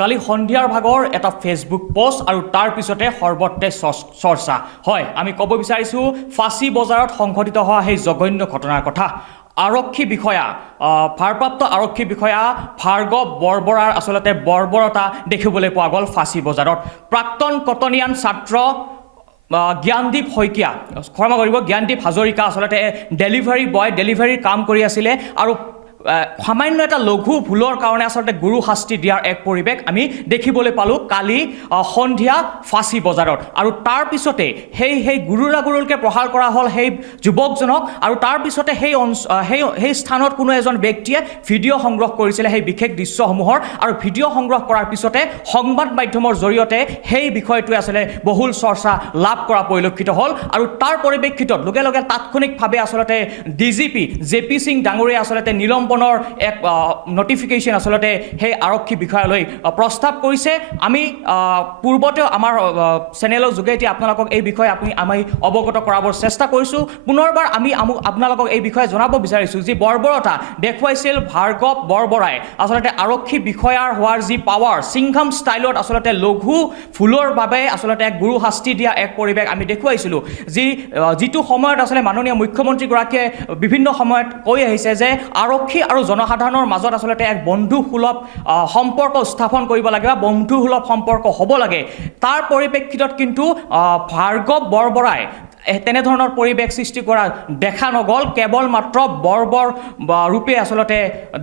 কালি সন্ধিয়াৰ ভাগৰ এটা ফেচবুক পোষ্ট আৰু তাৰ পিছতে সৰ্বত্ৰে চৰ্চা হয় আমি ক'ব বিচাৰিছোঁ ফাঁচী বজাৰত সংঘটিত হোৱা সেই জঘন্য ঘটনাৰ কথা আৰক্ষী বিষয়া ভাৰপ্ৰাপ্ত আৰক্ষী বিষয়া ভাৰ্গৱ বৰবৰাৰ আচলতে বৰ্বৰতা দেখিবলৈ পোৱা গ'ল ফাঁচী বজাৰত প্ৰাক্তন কটনিয়ান ছাত্ৰ জ্ঞানদীপ শইকীয়া ক্ষমা কৰিব জ্ঞানদীপ হাজৰিকা আচলতে ডেলিভাৰী বয় ডেলিভাৰীৰ কাম কৰি আছিলে আৰু সামান্য এটা লঘু ভুলৰ কাৰণে আচলতে গুৰু শাস্তি দিয়াৰ এক পৰিৱেশ আমি দেখিবলৈ পালোঁ কালি সন্ধিয়া ফাঁচী বজাৰত আৰু তাৰ পিছতে সেই গুৰুলকৈ প্ৰহাৰ কৰা হ'ল সেই যুৱকজনক আৰু তাৰ পিছতে সেই স্থানত কোনো এজন ব্যক্তিয়ে ভিডিঅ' সংগ্ৰহ কৰিছিলে সেই বিশেষ দৃশ্যসমূহৰ আৰু ভিডিঅ' সংগ্ৰহ কৰাৰ পিছতে সংবাদ মাধ্যমৰ জৰিয়তে সেই বিষয়টোৱে আচলতে বহুল চৰ্চা লাভ কৰা পৰিলক্ষিত হ'ল আৰু তাৰ পৰিপ্ৰেক্ষিতত লগে লগে তাৎক্ষণিকভাৱে আচলতে ডিজিপি জেপি সিং ডাঙৰীয়াই আচলতে নিলম্বনৰ এক নটিফিকেশ্যন আচলতে সেই আৰক্ষী বিষয়ালৈ প্ৰস্তাৱ কৰিছে আমি পূৰ্বতেও আমাৰ চেনেলৰ যোগেদি আপোনালোকক এই বিষয়ে আমি অৱগত কৰাবৰ চেষ্টা কৰিছোঁ পুনৰবাৰ আমি আপোনালোকক এই বিষয়ে জনাব বিচাৰিছোঁ যি বৰ্বৰতা দেখুৱাইছিল ভাৰ্গৱ বৰবৰাই আচলতে আৰক্ষী বিষয়াৰ হোৱাৰ যি পাৱাৰ সিংঘাম ষ্টাইলত আচলতে লঘু ভুলৰ বাবে আচলতে এক গুৰু শাস্তি দিয়া এক পৰিৱেশ আমি দেখুৱাইছিলোঁ যিটো সময়ত আচলতে মাননীয় মুখ্যমন্ত্ৰীগৰাকীয়ে বিভিন্ন সময়ত কৈ আহিছে যে আৰক্ষী আৰু জনসাধাৰণৰ মাজত আচলতে এক বন্ধুসুলভ সম্পৰ্ক স্থাপন কৰিব লাগে বা বন্ধুসুলভ সম্পৰ্ক হ'ব লাগে তাৰ পৰিপ্ৰেক্ষিতত কিন্তু ভাৰ্গৱ বৰবৰাই তেনেধৰণৰ পৰিৱেশ সৃষ্টি কৰা দেখা নগ'ল কেৱল মাত্ৰ বৰ্বৰ ৰূপে আচলতে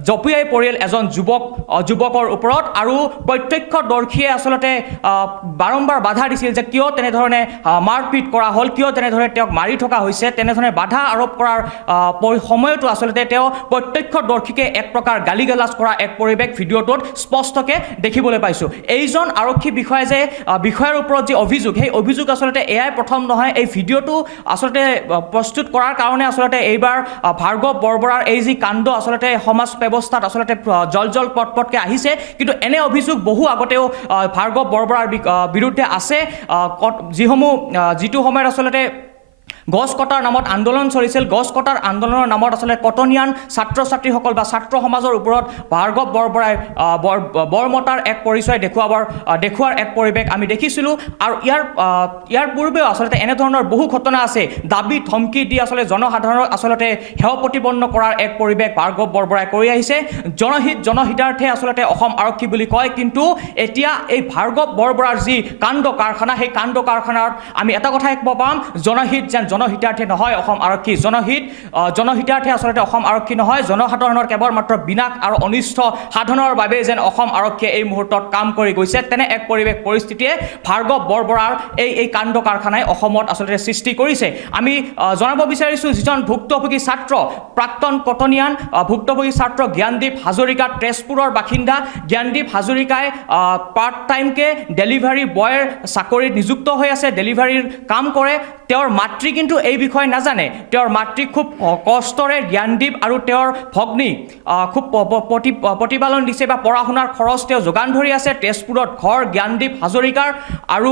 জঁপিয়াই পৰিল এজন যুৱকৰ ওপৰত আৰু প্ৰত্যক্ষদৰ্শীয়ে আচলতে বাৰম্বাৰ বাধা দিছিল যে কিয় তেনেধৰণে মাৰপিট কৰা হ'ল কিয় তেনেধৰণে তেওঁক মাৰি থকা হৈছে তেনেধৰণে বাধা আৰোপ কৰাৰ সময়তো আচলতে তেওঁ প্ৰত্যক্ষদৰ্শীকে এক প্ৰকাৰ গালি গালাজ কৰা এক পৰিৱেশ ভিডিঅ'টোত স্পষ্টকৈ দেখিবলৈ পাইছোঁ এইজন আৰক্ষী বিষয়াই যে বিষয়াৰ ওপৰত যি অভিযোগ সেই অভিযোগ আচলতে এয়াই প্ৰথম নহয় এই ভিডিঅ'টো আচলতে প্ৰস্তুত কৰাৰ কাৰণে আচলতে এইবাৰ ভাৰ্গৱ বৰবৰাৰ এই যি কাণ্ড আচলতে সমাজ ব্যৱস্থাত আচলতে জল পটপটকৈ আহিছে কিন্তু এনে অভিযোগ বহু আগতেও ভাৰ্গৱ বৰবৰাৰ বিৰুদ্ধে আছে যিটো সময়ত আচলতে গছ কটাৰ নামত আন্দোলন চলিছিল গছ কটাৰ আন্দোলনৰ নামত আচলতে কটনিয়ান ছাত্ৰ ছাত্ৰীসকল বা ছাত্ৰ সমাজৰ ওপৰত ভাৰ্গৱ বৰবৰাই বৰমতাৰ এক পৰিচয় দেখুওৱাৰ এক পৰিৱেশ আমি দেখিছিলোঁ আৰু ইয়াৰ পূৰ্বেও আচলতে এনেধৰণৰ বহু ঘটনা আছে দাবী ধমকি দি আচলতে জনসাধাৰণক আচলতে সেৱা প্ৰতিপন্ন কৰাৰ এক পৰিৱেশ ভাৰ্গৱ বৰবৰাই কৰি আহিছে জনহিতাৰ্থে আচলতে অসম আৰক্ষী বুলি কয় কিন্তু এতিয়া এই ভাৰ্গৱ বৰবৰাৰ যি কাণ্ড কাৰখানা সেই কাণ্ড কাৰখানাত আমি এটা কথাই ক'ব পাম জনহিতাৰ্থে নহয় অসম আৰক্ষী জনহিতাৰ্থে আচলতে অসম আৰক্ষী নহয় জনসাধাৰণৰ কেৱল মাত্ৰ বিনাশ আৰু অনিষ্ট সাধনৰ বাবে যেন অসম আৰক্ষীয়ে এই মুহূৰ্তত কাম কৰি গৈছে তেনে এক পৰিস্থিতিয়ে ভাৰ্গৱ বৰবৰাৰ এই কাণ্ড কাৰখানাই অসমত আচলতে সৃষ্টি কৰিছে আমি জনাব বিচাৰিছোঁ যিজন ভুক্তভোগী ছাত্ৰ প্ৰাক্তন কটনিয়ান ভুক্তভোগী ছাত্ৰ জ্ঞানদীপ হাজৰিকা তেজপুৰৰ বাসিন্দা জ্ঞানদীপ হাজৰিকাই পাৰ্ট টাইমকৈ ডেলিভাৰী বয়ৰ চাকৰিত নিযুক্ত হৈ আছে ডেলিভাৰীৰ কাম কৰে তেওঁৰ মাতৃ কিন্তু এই বিষয়ে নাজানে তেওঁৰ মাতৃ খুব কষ্টৰে জ্ঞানদীপ আৰু তেওঁৰ ভগ্নী খুব প্ৰতিপালন দিছে বা পঢ়া শুনাৰ খৰচ তেওঁ যোগান ধৰি আছে তেজপুৰত ঘৰ জ্ঞানদীপ হাজৰিকাৰ আৰু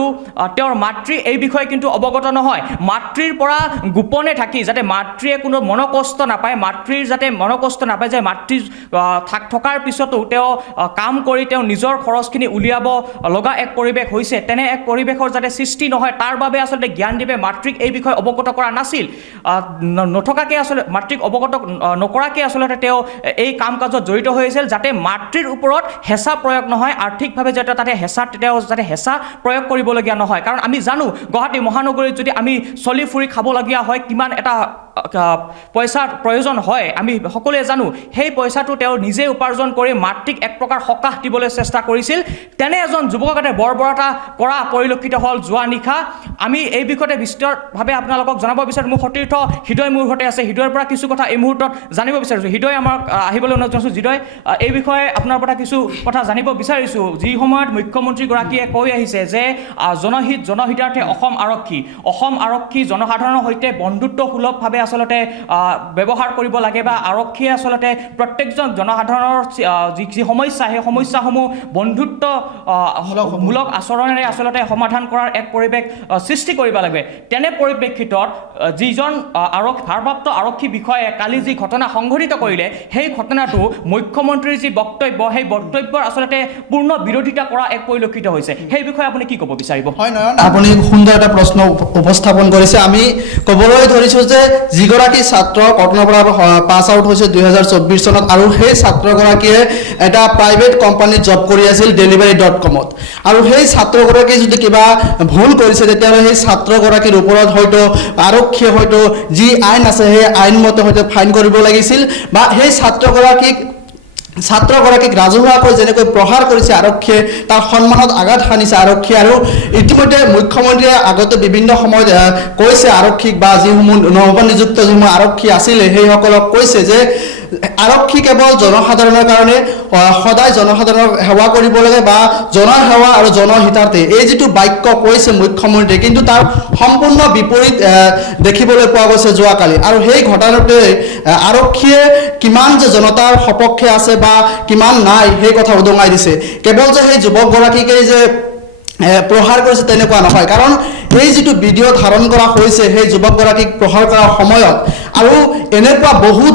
তেওঁৰ মাতৃ এই বিষয়ে কিন্তু অৱগত নহয় মাতৃৰ পৰা গোপনে থাকি যাতে মাতৃয়ে কোনো মনকষ্ট নাপায় যে মাতৃ থকাৰ পিছতো তেওঁ কাম কৰি তেওঁ নিজৰ খৰচখিনি উলিয়াব লগা এক পৰিৱেশ হৈছে তেনে এক পৰিৱেশৰ যাতে সৃষ্টি নহয় তাৰ বাবে আচলতে জ্ঞানদীপে মাতৃক এই বিষয়ে অৱগত কৰা নাছিল নথকাকৈ আচলতে মাতৃক অৱগত নকৰাকৈ আচলতে তেওঁ এই কাম কাজত জড়িত হৈ আছিল যাতে মাতৃৰ ওপৰত হেঁচা প্ৰয়োগ নহয় আৰ্থিকভাৱে যাতে তেওঁ যাতে হেঁচা প্ৰয়োগ কৰিবলগীয়া নহয় কাৰণ আমি জানো গুৱাহাটী মহানগৰীত যদি আমি চলি ফুৰি খাবলগীয়া হয় কিমান এটা পইচাৰ প্ৰয়োজন হয় আমি সকলোৱে জানো সেই পইচাটো তেওঁ নিজে উপাৰ্জন কৰি মাতৃক এক প্ৰকাৰ সকাহ দিবলৈ চেষ্টা কৰিছিল তেনে এজন যুৱকতে বৰ্বৰতা কৰা পৰিলক্ষিত হ'ল যোৱা নিশা আমি এই বিষয়তে বিস্তৃতভাৱে আপোনালোকক জনাব বিচাৰোঁ মোৰ সতীৰ্থ হৃদয় মোৰ ঘৰতে আছে হৃদয়ৰ পৰা কিছু কথা এই মুহূৰ্তত জানিব বিচাৰিছোঁ হৃদয় আমাক আহিবলৈ অনুৰোধ জনাইছোঁ হৃদয় এই বিষয়ে আপোনাৰ পৰা কিছু কথা জানিব বিচাৰিছোঁ যি সময়ত মুখ্যমন্ত্ৰীগৰাকীয়ে কৈ আহিছে যে জনহিতাৰ্থে অসম আৰক্ষী জনসাধাৰণৰ সৈতে বন্ধুত্বসুলভভাৱে আচলতে ব্যৱহাৰ কৰিব লাগে বা আৰক্ষীয়ে আচলতে প্ৰত্যেকজন জনসাধাৰণৰ যি সমস্যা সেই সমস্যাসমূহ বন্ধুত্ব মূলক আচৰণেৰে আচলতে সমাধান কৰাৰ এক পৰিৱেশ সৃষ্টি কৰিব লাগে তেনে পৰিপ্ৰেক্ষিতত যিজন ভাৰপ্ৰাপ্ত আৰক্ষী বিষয়াই কালি যি ঘটনা সংঘটিত কৰিলে সেই ঘটনাটো মুখ্যমন্ত্ৰীৰ যি বক্তব্য সেই বক্তব্যৰ আচলতে পূৰ্ণ বিৰোধিতা কৰা এক পৰিলক্ষিত হৈছে সেই বিষয়ে আপুনি কি ক'ব বিচাৰিব হয় নয়ন আপুনি সুন্দৰ এটা প্ৰশ্ন উপস্থাপন কৰিছে আমি ক'বলৈ ধৰিছোঁ যে যিগৰাকী ছাত্ৰ কটনৰ পৰা পাছ আউট হৈছে 2024 চনত আৰু সেই ছাত্ৰগৰাকীয়ে এটা প্ৰাইভেট কোম্পানীত জব কৰি আছিল delivery.com-ত আৰু সেই ছাত্ৰগৰাকী যদি কিবা ভুল কৰিছে তেতিয়াহ'লে সেই ছাত্ৰগৰাকীৰ ওপৰত হয়তো আৰক্ষীয়ে হয়তো যি আইন আছে সেই আইনমতে হয়তো ফাইন কৰিব লাগিছিল বা সেই ছাত্ৰগৰাকীক ৰাজহুৱাকৈ যেনেকৈ প্ৰহাৰ কৰিছে আৰক্ষীয়ে তাৰ সন্মানত আঘাত সানিছে আৰক্ষীয়ে আৰু ইতিমধ্যে মুখ্যমন্ত্ৰীয়ে আগতে বিভিন্ন সময়ত কৈছে আৰক্ষীক বা যিসমূহ নৱনিযুক্ত যিসমূহ আৰক্ষী আছিলে সেইসকলক কৈছে যে আৰক্ষী কেৱল জনসাধাৰণৰ কাৰণে সদায় জনসাধাৰণৰ সেৱা কৰিব লাগে বা জনসেৱা আৰু জনহিতাৰ্থে এই যিটো বাক্য কৈছে মুখ্যমন্ত্ৰীয়ে কিন্তু তাৰ সম্পূৰ্ণ বিপৰীত দেখিবলৈ পোৱা গৈছে যোৱাকালি আৰু সেই ঘটনাটোৱে আৰক্ষীয়ে কিমান যে জনতাৰ সপক্ষে আছে বা কিমান নাই সেই কথা উদঙাই দিছে কেৱল যে সেই যুৱকগৰাকীকেই যে প্ৰহাৰ কৰিছে তেনেকুৱা নহয় কাৰণ এই যিটো ভিডিঅ' ধাৰণ কৰা হৈছে সেই যুৱকগৰাকীক প্ৰহাৰ কৰাৰ সময়ত আৰু এনেকুৱা বহুত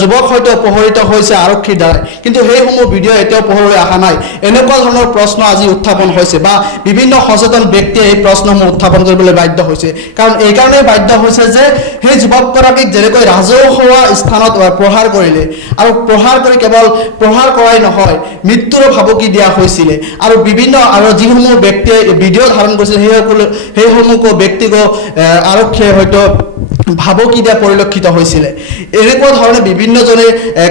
যুৱক হয়তো অপহৰিত হৈছে আৰক্ষীৰ দ্বাৰা কিন্তু সেইসমূহ ভিডিঅ' এতিয়াও পোহৰলৈ অহা নাই এনেকুৱা ধৰণৰ প্ৰশ্ন আজি উত্থাপন হৈছে বা বিভিন্ন সচেতন ব্যক্তিয়ে এই প্ৰশ্নসমূহ উত্থাপন কৰিবলৈ বাধ্য হৈছে কাৰণ এইকাৰণেই বাধ্য হৈছে যে সেই যুৱকগৰাকীক যেনেকৈ ৰাজহুৱা স্থানত প্ৰহাৰ কৰিলে আৰু প্ৰহাৰ কৰি কেৱল প্ৰহাৰ কৰাই নহয় মৃত্যুৰো ভাবুকি দিয়া হৈছিলে আৰু বিভিন্ন আৰু যিসমূহ ব্যক্তিয়ে ভিডিঅ' ধাৰণ কৰিছিল সেইসমূহ ব্যক্তিক আৰক্ষীয়ে হয়তো ভাবুকি দিয়া পৰিলক্ষিত হৈছিলে এনেকুৱা ধৰণে বিভিন্নজনে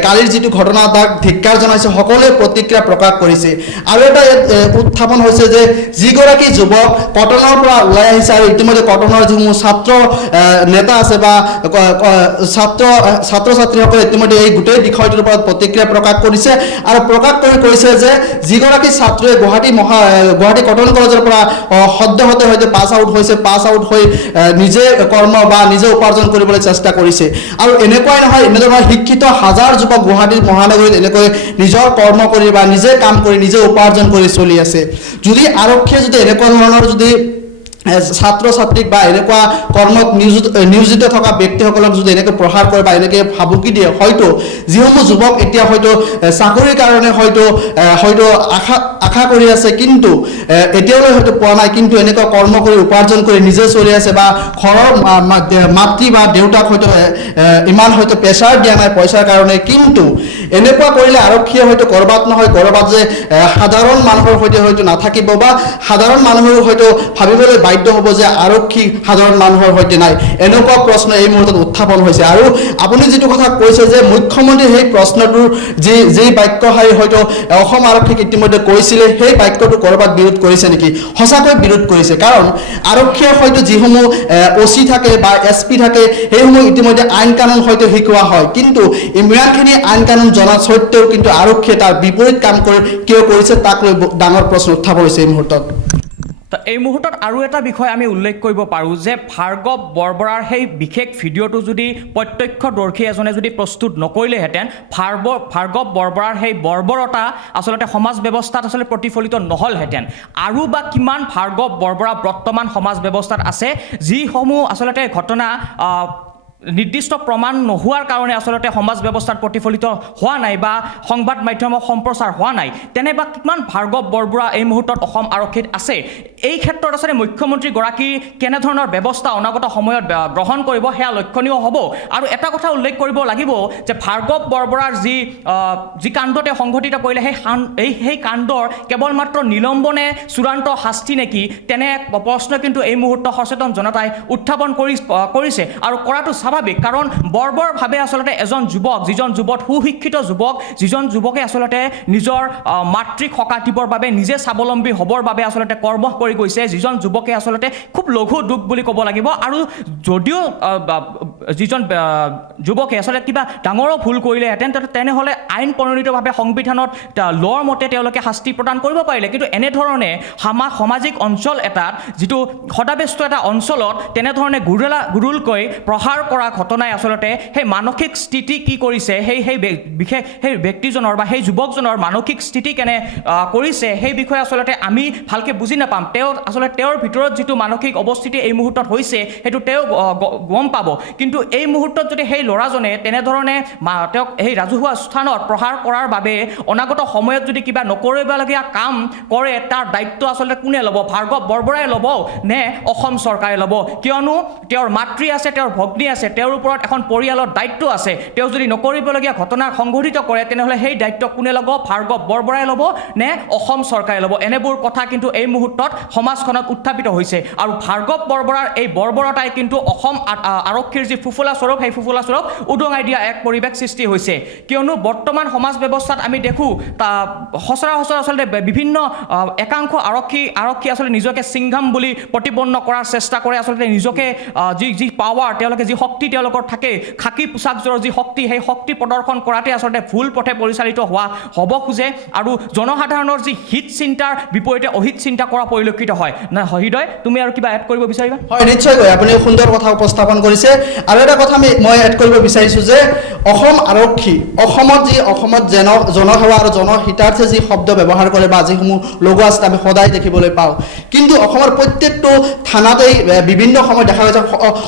কালিৰ যিটো ঘটনা তাক ধিক্কাৰ জনাইছে সকলোৱে প্ৰতিক্ৰিয়া প্ৰকাশ কৰিছে আৰু এটা উত্থাপন হৈছে যে যিগৰাকী যুৱক কটনৰ পৰা ওলাই আহিছে আৰু ইতিমধ্যে কটনৰ যিসমূহ ছাত্ৰ নেতা আছে বা ছাত্ৰ ছাত্ৰীসকলে ইতিমধ্যে এই গোটেই বিষয়টোৰ ওপৰত প্ৰতিক্ৰিয়া প্ৰকাশ কৰিছে আৰু প্ৰকাশ কৰি কৈছে যে যিগৰাকী ছাত্ৰীয়ে গুৱাহাটী কটন কলেজৰ পৰা সদ্যহতে হয়তো পাছ আউট হৈ নিজে কৰ্ম বা নিজে উপাৰ্জন কৰিবলৈ চেষ্টা কৰিছে আৰু এনেকুৱাই নহয় এনেধৰণৰ শিক্ষিত হাজাৰ যুৱক গুৱাহাটীৰ মহানগৰীত এনেকৈ নিজৰ কৰ্ম কৰি বা নিজে কাম কৰি নিজে উপাৰ্জন কৰি চলি আছে যদি আৰক্ষীয়ে যদি এনেকুৱা ধৰণৰ যদি ছাত্ৰ ছাত্ৰীক বা এনেকুৱা কৰ্মত নিয়োজিত থকা ব্যক্তিসকলক যদি এনেকৈ প্ৰহাৰ কৰে বা এনেকৈ ভাবুকি দিয়ে হয়তো যিসমূহ যুৱক এতিয়া হয়তো চাকৰিৰ কাৰণে হয়তো আশা কৰি আছে কিন্তু এতিয়ালৈ হয়তো পোৱা নাই কিন্তু এনেকুৱা কৰ্ম কৰি উপাৰ্জন কৰি নিজে চলি আছে বা ঘৰৰ মাতৃ বা দেউতাক হয়তো ইমান হয়তো প্ৰেছাৰ দিয়া নাই পইচাৰ কাৰণে কিন্তু এনেকুৱা কৰিলে আৰক্ষীয়ে হয়তো ক'ৰবাত নহয় ক'ৰবাত যে সাধাৰণ মানুহৰ সৈতে হয়তো নাথাকিব বা সাধাৰণ মানুহেও হয়তো ভাবিবলৈ বাধ্য হ'ব যে আৰক্ষী সাধাৰণ মানুহৰ সৈতে নাই এনেকুৱা প্ৰশ্ন এই মুহূৰ্তত উত্থাপন হৈছে আৰু আপুনি যিটো কথা কৈছে যে মুখ্যমন্ত্ৰী সেই প্ৰশ্নটোৰ যি বাক্যশাৰী হয়তো অসম আৰক্ষীক ইতিমধ্যে কৈছিলে সেই বাক্যটো ক'ৰবাত বিৰোধ কৰিছে নেকি সঁচাকৈ বিৰোধ কৰিছে কাৰণ আৰক্ষীয়ে হয়তো যিসমূহ OC থাকে বা SP থাকে সেইসমূহ ইতিমধ্যে আইন কানুন হয়তো শিকোৱা হয় কিন্তু ইমানখিনি আইন কানুন জনা সত্ত্বেও কিন্তু আৰক্ষীয়ে তাৰ বিপৰীত কাম কিয় কৰিছে তাক লৈ ডাঙৰ প্ৰশ্ন উত্থাপন হৈছে এই মুহূৰ্তত তো এই মুহূৰ্তত আৰু এটা বিষয় আমি উল্লেখ কৰিব পাৰোঁ যে ভাৰ্গৱ বৰবৰাৰ সেই বিশেষ ভিডিঅ'টো যদি প্ৰত্যক্ষদৰ্শী এজনে যদি প্ৰস্তুত নকৰিলেহেঁতেন ভাৰ্গৱ বৰবৰাৰ সেই বৰ্বৰতা আচলতে সমাজ ব্যৱস্থাত আচলতে প্ৰতিফলিত নহ'লহেঁতেন আৰু বা কিমান ভাৰ্গৱ বৰবৰা বৰ্তমান সমাজ ব্যৱস্থাত আছে যিসমূহ আচলতে ঘটনা নিৰ্দিষ্ট প্ৰমাণ নোহোৱাৰ কাৰণে আচলতে সমাজ ব্যৱস্থাত প্ৰতিফলিত হোৱা নাই বা সংবাদ মাধ্যমৰ সম্প্ৰচাৰ হোৱা নাই তেনে বা কিমান ভাৰ্গৱ বৰবৰা এই মুহূৰ্তত অসম আৰক্ষীত আছে এই ক্ষেত্ৰত আচলতে মুখ্যমন্ত্ৰীগৰাকী কেনেধৰণৰ ব্যৱস্থা অনাগত সময়ত গ্ৰহণ কৰিব সেয়া লক্ষণীয় হ'ব আৰু এটা কথা উল্লেখ কৰিব লাগিব যে ভাৰ্গৱ বৰবৰাৰ যি কাণ্ডতে সংঘটিত কৰিলে সেই কাণ্ডৰ কেৱল মাত্ৰ নিলম্বনে চূড়ান্ত শাস্তি নেকি তেনে প্ৰশ্ন কিন্তু এই মুহূৰ্ত সচেতন জনতাই উত্থাপন কৰিছে আৰু কৰাটো স্বাভাৱিক কাৰণ বৰ্বৰভাৱে আচলতে এজন যুৱক যিজন সুশিক্ষিত যুৱক যিজন যুৱকে আচলতে নিজৰ মাতৃক সকাহ দিবৰ বাবে নিজে স্বাৱলম্বী হ'বৰ বাবে আচলতে কৰ্ম কৰি গৈছে যিজন যুৱকে আচলতে খুব লঘু দুখ বুলি ক'ব লাগিব আৰু যদিও যিজন যুৱকে আচলতে কিবা ডাঙৰো ভুল কৰিলেহেঁতেন তেনেহ'লে আইন প্ৰণীতভাৱে সংবিধানত ল'ৰ মতে তেওঁলোকে শাস্তি প্ৰদান কৰিব পাৰিলে কিন্তু এনেধৰণে সামাজিক অঞ্চল এটাত যিটো সদাব্যস্ত এটা অঞ্চলত তেনেধৰণে গুৰুলকৈ প্ৰহাৰ কৰা কৰা ঘটনাই আচলতে সেই মানসিক স্থিতি কি কৰিছে বিশেষ সেই ব্যক্তিজনৰ বা সেই যুৱকজনৰ মানসিক স্থিতি কেনে কৰিছে সেই বিষয়ে আচলতে আমি ভালকৈ বুজি নাপাম আচলতে তেওঁৰ ভিতৰত যিটো মানসিক অৱস্থিতি এই মুহূৰ্তত হৈছে সেইটো তেওঁ গম পাব কিন্তু এই মুহূৰ্তত যদি সেই ল'ৰাজনে তেনেধৰণে তেওঁক সেই ৰাজহুৱা স্থানত প্ৰহাৰ কৰাৰ বাবে অনাগত সময়ত যদি কিবা নকৰিবলগীয়া কাম কৰে তাৰ দায়িত্ব আচলতে কোনে ল'ব ভাৰ্গৱ বৰবৰাই ল'ব নে অসম চৰকাৰে ল'ব কিয়নো তেওঁৰ মাতৃ আছে তেওঁৰ ভগ্নী আছে তেওঁৰ ওপৰত এখন পৰিয়ালৰ দায়িত্ব আছে তেওঁ যদি নকৰিবলগীয়া ঘটনা সংঘটিত কৰে তেনেহ'লে সেই দায়িত্ব কোনে ল'ব ভাৰ্গৱ বৰবৰাই ল'ব নে অসম চৰকাৰে ল'ব এনেবোৰ কথা কিন্তু এই মুহূৰ্তত সমাজখনত উত্থাপিত হৈছে আৰু ভাৰ্গৱ বৰবৰাৰ এই বৰ্বৰতাই কিন্তু অসম আৰক্ষীৰ যি ফুফুলা স্বৰূপ সেই ফুফুলা স্বৰূপ উদঙাই দিয়া এক পৰিৱেশ সৃষ্টি হৈছে কিয়নো বৰ্তমান সমাজ ব্যৱস্থাত আমি দেখোঁ সচৰাচৰ আচলতে বিভিন্ন একাংশ আৰক্ষী আচলতে নিজকে সিংঘাম বুলি প্ৰতিপন্ন কৰাৰ চেষ্টা কৰে আচলতে নিজকে যি পাৱাৰ তেওঁলোকে যি শক্তি তেওঁলোকৰ থাকে খাকী পোচাকযোৰৰ যি শক্তি সেই শক্তি প্ৰদৰ্শন কৰাতে আচলতে ভুল পথে পৰিচালিত হ'ব খোজে আৰু জনসাধাৰণৰ যি হিত চিন্তাৰ বিপৰীতে অহিত চিন্তা কৰা পৰিলক্ষিত হয় না হৃদয় তুমি আৰু কিবা এড কৰিব বিচাৰিবা হয় নিশ্চয়কৈ আপুনি সুন্দৰ কথা উপস্থাপন কৰিছে আৰু এটা কথা মই এড কৰিব বিচাৰিছোঁ যে অসম আৰক্ষী অসমত জনসেৱা আৰু জনহিতাৰ্থে যি শব্দ ব্যৱহাৰ কৰে বা যিসমূহ লগো আছে আমি সদায় দেখিবলৈ পাওঁ কিন্তু অসমৰ প্ৰত্যেকটো থানাতেই বিভিন্ন সময়ত দেখা গৈছে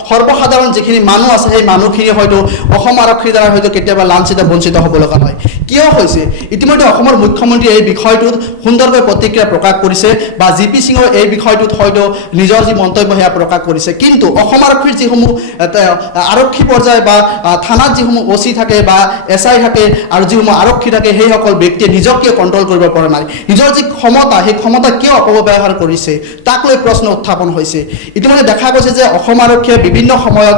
সৰ্বসাধাৰণ যিখিনি মানুহ আছে সেই মানুহখিনি হয়তো অসম আৰক্ষীৰ দ্বাৰা হয়তো কেতিয়াবা লাঞ্ছিত বঞ্চিত হ'ব লগা হয় কিয় হৈছে ইতিমধ্যে অসমৰ মুখ্যমন্ত্ৰীয়ে এই বিষয়টোত সুন্দৰকৈ প্ৰতিক্ৰিয়া প্ৰকাশ কৰিছে বা জিপি সিঙৰ এই বিষয়টোত হয়তো নিজৰ যি মন্তব্য সেয়া প্ৰকাশ কৰিছে কিন্তু অসম আৰক্ষীৰ যিসমূহ আৰক্ষী পৰ্যায় বা থানাত যিসমূহ OC থাকে বা SI থাকে আৰু যিসমূহ আৰক্ষী থাকে সেইসকল ব্যক্তিয়ে নিজক কিয় কণ্ট্ৰল কৰিব পৰা নাই নিজৰ যি ক্ষমতা সেই ক্ষমতা কিয় অপব্যৱহাৰ কৰিছে তাক লৈ প্ৰশ্ন উত্থাপন হৈছে ইতিমধ্যে দেখা গৈছে যে অসম আৰক্ষীয়ে বিভিন্ন সময়ত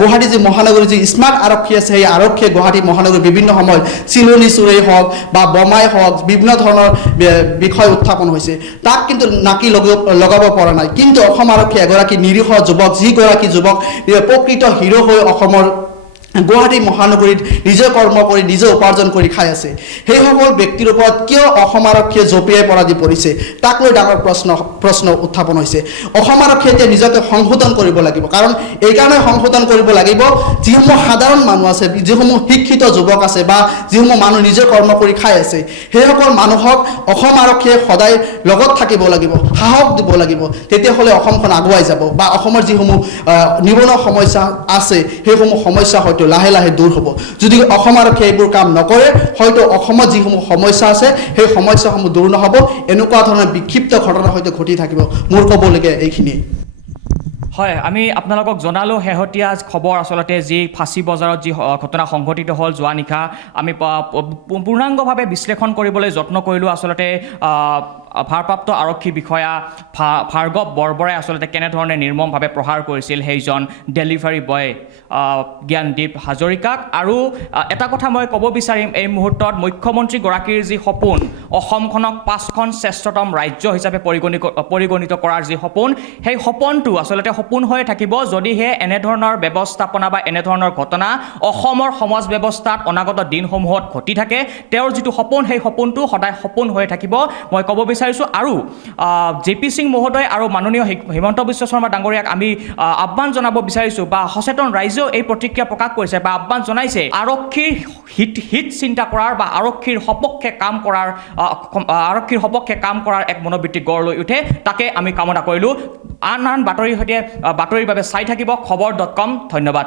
গুৱাহাটী যি মহানগৰীৰ যি স্মাৰ্ট আৰক্ষী আছে সেই আৰক্ষীয়ে গুৱাহাটী মহানগৰীৰ বিভিন্ন সময়ত চিলনি চুৰেই হওক বা বোমাই হওক বিভিন্ন ধৰণৰ বিষয় উত্থাপন হৈছে তাক কিন্তু নাকি লগাব পৰা নাই কিন্তু অসম আৰক্ষী এগৰাকী নিৰীহ যুৱক যিগৰাকী যুৱক প্ৰকৃত হিৰো হৈ অসমৰ গুৱাহাটী মহানগৰীত নিজে কৰ্ম কৰি নিজে উপাৰ্জন কৰি খাই আছে সেইসকল ব্যক্তিৰ ওপৰত কিয় অসম আৰক্ষীয়ে জঁপিয়াই পৰা দি পৰিছে তাক লৈ ডাঙৰ প্ৰশ্ন উত্থাপন হৈছে অসম আৰক্ষীয়ে এতিয়া নিজকে সংশোধন কৰিব লাগিব কাৰণ এইকাৰণে সংশোধন কৰিব লাগিব যিসমূহ সাধাৰণ মানুহ আছে যিসমূহ শিক্ষিত যুৱক আছে বা যিসমূহ মানুহ নিজে কৰ্ম কৰি খাই আছে সেইসকল মানুহক অসম আৰক্ষীয়ে সদায় লগত থাকিব লাগিব সাহস দিব লাগিব তেতিয়াহ'লে অসমখন আগুৱাই যাব বা অসমৰ যিসমূহ নিবনুৱা সমস্যা আছে সেইসমূহ সমস্যা লাহে লাহে দূৰ হ'ব যদি অসম আৰক্ষীয়ে এইবোৰ কাম নকৰে হয়তো অসমত যিসমূহ সমস্যা আছে সেই সমস্যাসমূহ দূৰ নহ'ব এনেকুৱা ধৰণৰ বিক্ষিপ্ত ঘটনা হয়তো ঘটি থাকিব মোৰ ক'বলগীয়া এইখিনিয়ে হয় আমি আপোনালোকক জনালোঁ শেহতীয়া খবৰ আচলতে যি ফাঁচী বজাৰত যি ঘটনা সংঘটিত হ'ল যোৱা নিশা আমি পূৰ্ণাংগভাৱে বিশ্লেষণ কৰিবলৈ যত্ন কৰিলোঁ আচলতে ভাৰপ্ৰাপ্ত আৰক্ষী বিষয়া ভাৰ্গৱ বৰবৰাই আচলতে কেনেধৰণে নিৰ্মমভাৱে প্ৰহাৰ কৰিছিল সেইজন ডেলিভাৰী বয় জ্ঞানদীপ হাজৰিকাক আৰু এটা কথা মই ক'ব বিচাৰিম এই মুহূৰ্তত মুখ্যমন্ত্ৰীগৰাকীৰ যি সপোন অসমখনক 5খন শ্ৰেষ্ঠতম ৰাজ্য হিচাপে পৰিগণিত কৰাৰ যি সপোন সেই সপোনটো আচলতে সপোন হৈ থাকিব যদিহে এনেধৰণৰ ব্যৱস্থাপনা বা এনেধৰণৰ ঘটনা অসমৰ সমাজ ব্যৱস্থাত অনাগত দিনসমূহত ঘটি থাকে তেওঁৰ যিটো সপোন সেই সপোনটো সদায় সপোন হৈ থাকিব মই ক'ব বিচাৰিছোঁ আৰু JP সিং মহোদয় আৰু মাননীয় হিমন্ত বিশ্ব শৰ্মা ডাঙৰীয়াক আমি আহ্বান জনাব বিচাৰিছোঁ বা সচেতন ৰাইজেও এই প্ৰতিক্ৰিয়া প্ৰকাশ কৰিছে বা আহ্বান জনাইছে আৰক্ষীৰ হিত চিন্তা কৰাৰ বা আৰক্ষীৰ সপক্ষে কাম কৰাৰ এক মনোবৃত্তি গঢ় লৈ উঠে তাকে আমি কামনা কৰিলোঁ আন বাতৰিৰ সৈতে বাতৰিৰ বাবে চাই থাকিব খবৰ.com ধন্যবাদ